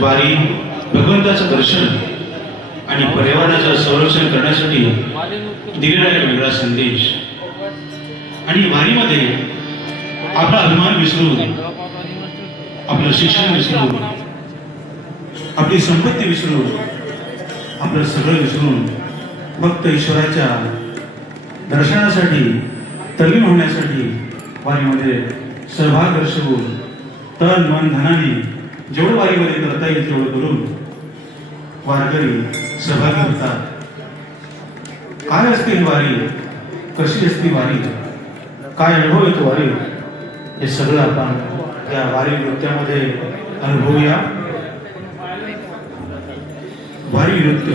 वारी भगवंताचं दर्शन आणि पर्यावरणाचं संरक्षण करण्यासाठी दिलेला एक वेगळा संदेश। आणि वारीमध्ये आपला अभिमान विसरून, आपलं शिक्षण विसरून, आपली संपत्ती विसरून, आपलं सगळं विसरून फक्त ईश्वराच्या दर्शनासाठी, तल्लीन होण्यासाठी वारीमध्ये सहभाग दर्शवून तन मन धनाने जेवढं वारीमध्ये करता येईल तेवढं करून वारकरी सहभागी होतात। काय असते ही वारी, कशी असते वारी, काय अनुभव येतो वारी, हे सगळं आपण या वारी नृत्यामध्ये अनुभवूया। वारी नृत्य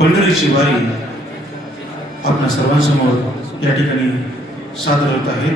पंढरीची वारी आपल्या सर्वांसमोर या ठिकाणी सादर होत आहे।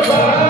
Bye.